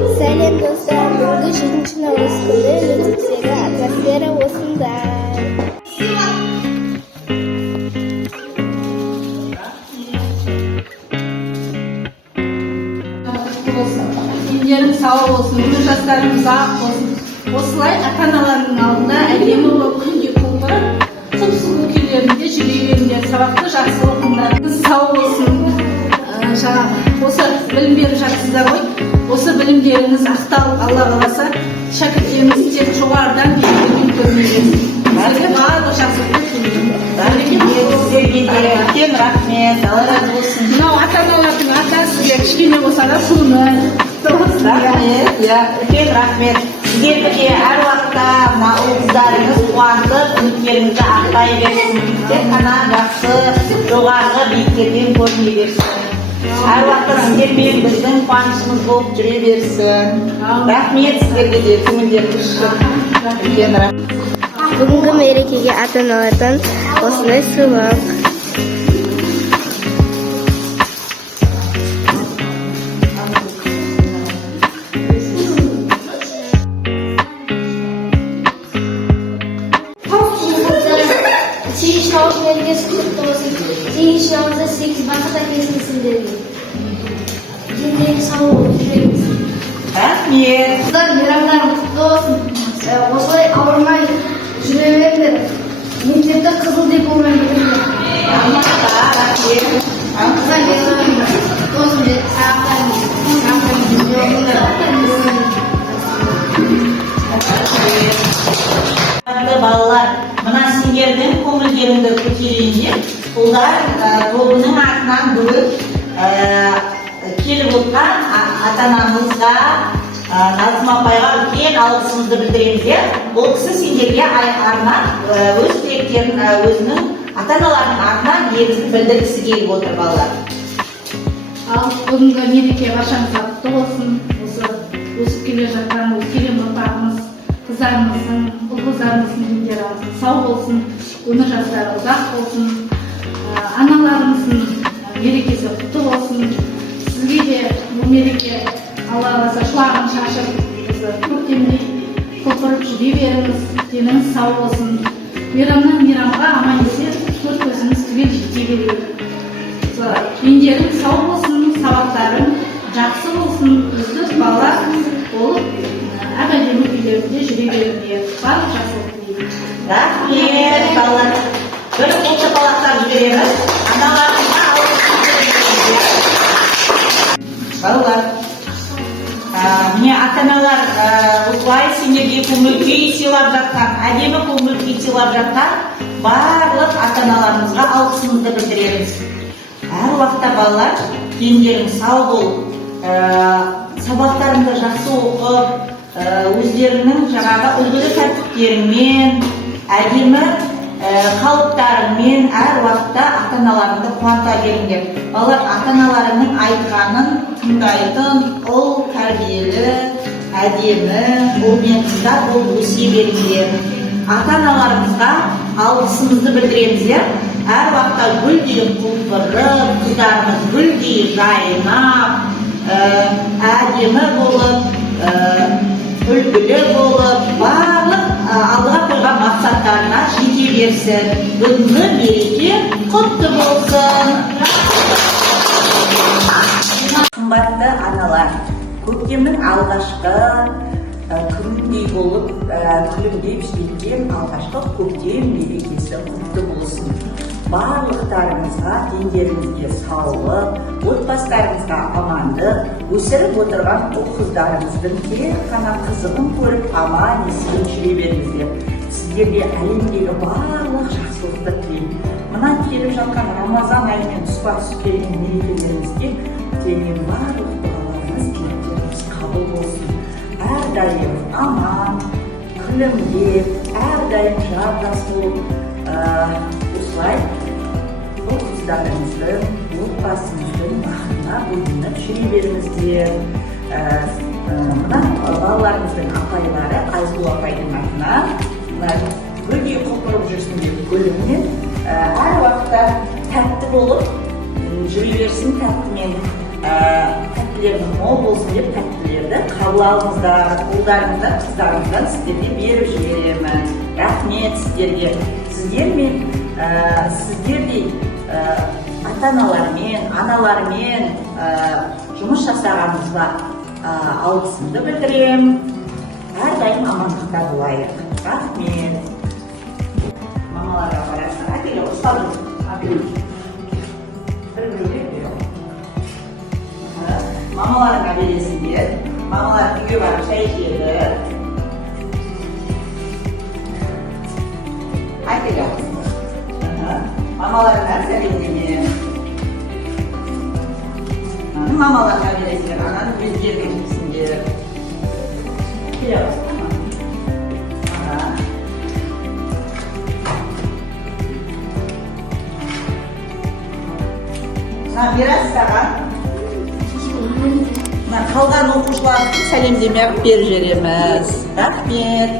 Сәлем достар, бүгінгі 7 наурыз күні мектептегі атмосфера осындай. Сендерің сау болсын, өз жастарымыз ақ болсын. Осылай ата-аналардың алдында әдемі болып күнде құлпырып, сұп-сұлу күйлерінде жүре беріңдер, сабақты жақсы оқыңдар. Сау болсын. Осы білім беріп жатсыздар ғой. Осы білімдеріңіз ақталып, Алла қаласа, шәкірттеріңіз тек жоғарыдан берілген көрмейсіз. Сіздерге барлық жақсылықты тілеймін. Сіздерге де үлкен рахмет, Алла разы болсын. Мынау ата-аналардың атынан сізге кішкене болса да суыны. Рахмет, үлкен рахмет. Сіздерге әр уақытта ұл-қыздарыңыз қуантып, үміттеріңізді ақтай берсін. Тек қана жақсы, жоғарғы биіктерден көріне берсін. Әр уақытта сіздермен біздің қуанышымыз болып жүре берсін. Рахмет сіздерге де, көңілдеріңіз үшін. Үлкен рахмет. Бүгінгі мерекеге ата-аналардан осындай сыйлық. Сегізінші наурыз мерекесі құтты болсын. Сегізінші наурызда 8 бақыт әкелсін сіздерге. Дендегі сау болып жүрегіз. Рахмет. Мейрамдарың құтты болсын. Осылай ауырмай жүре беріңдер. Мектепте қызыл деп болмай жүріңдер. Рахмет. Қызай беріңдер. Құтты болсын деп сағаттарыңыз. Балалар, мына сендердің көңілдеріңді көтерейін деп, ұлдар тобының атынан бүгін келіп отқан ата-анамызға, Назым апайға үлкен алғысымызды білдіреміз де. Ол кісі сендерге арнап өз тілектерін өзінің ата-аналарының атынан лебізін білдіргісі келіп отыр балалар. Ал бүгінгі мереке баршаңызға құтты болсын. Осы өсіп келе жатқан өскелең ұрпағымыз, қыздарымыздың, ұл-қыздарымыздың дендері сау болсын, өмір жастары ұзақ болсын, аналарымыздың мерекесі құтты болсын. Сізге де бұл мереке Алла қаласа шуағын шашып, көктемдей құлпырып жүре беріңіз, деніңіз сау болсын. Мейрамнан мейрамға аман есен төрт көзіңіз түгел жете берейік. Дендерің сау болсын, сабақтарың жақсы болсын, үздік бала болып, әдемі үйлерінде жүре беріңдер. Барлық жақсылық тілеймін. Рахмет, балалар. Бір қол шапалақтап жібереміз. Аналарыңызға балалар, міне ата-аналар осылай сендерге көңіл-күй сыйлап жатқан, әдемі көңіл-күй сыйлап жатқан барлық ата-аналарымызға алғысымызды білдіреміз. Әр уақытта балалар, дендерің сау болып, сабақтарыңды жақсы оқып, өздерінің жаңағы үлгілі тәртіптерімен, әдемі қалыптарымен әр уақытта ата-аналарыңды қуанта беріңдер. Балалар, ата-аналарының айтқанын тыңдайтын, ұл тәрбиелі, әдемі, ұлмен қыздар болып өсе беріңдер. Ата-аналарымызға алғысымызды білдіреміз. Әр уақытта гүлдей құлпырып, қыздарымыз гүлдей жайнап, әдемі болып, үлгілі болып, барлық алдыға қойған мақсаттарына жете берсін. Бүгінгі мереке құтты болсын. Қымбатты аналар, көктемнің алғашқы күніндей болып, күлімдеп жеткен алғашқы көктем мерекесі құтты болсын. Барлықтарыңызға, дендеріңізге саулық, отбасыларыңызға амандық, өсіріп отырған ұл-қыздарыңыздың тек қана қызығын көріп, аман есен жүре беріңіздер. Сіздерге әлемдегі барлық жақсылықты тілеймін. Мына келіп жатқан Рамазан айымен тұспа-тұс келген мерекелеріңізге тілеген барлық дұғаларыңыз, тілектеріңіз қабыл болсын. Әрдайым аман, күлімдеп, әрдайым жап-жас болып, осылай ұл-қыздарыңыздың, отбасыңыздың бақытына бөлініп жүре беріңіздер. Мына балаларымыздың апайлары, Айсұлу апайдың атынан гүлдей құлпырып жүрсін деп гүлімен әр уақытта тәтті болып жүре берсін, тәттімен тәттілердің мол болсын деп тәттілерді қабыл алыңыздар, қолдарыңыздан, қыздарыңыздан сіздерге беріп жіберемін. Рахмет сіздерге. Сіздердей ата-аналармен, аналармен жұмыс жасағанымызға алғысымды білдіремін. Әрдайым амандықта болайық. Рахмет. Мамаларға барасың. Әкеле, ұсталың. Мамаларыңа бересіңдер. Мамалар үйге барып шай ішеді. Әкеле. Мамаларыңа сәлемдеме. Мамаларға бересіңдер. Ананы безге бересіңдер. Келе басқа. Мирас саған қалған оқушылардың сәлемдеме беріп жібереміз. Рахмет.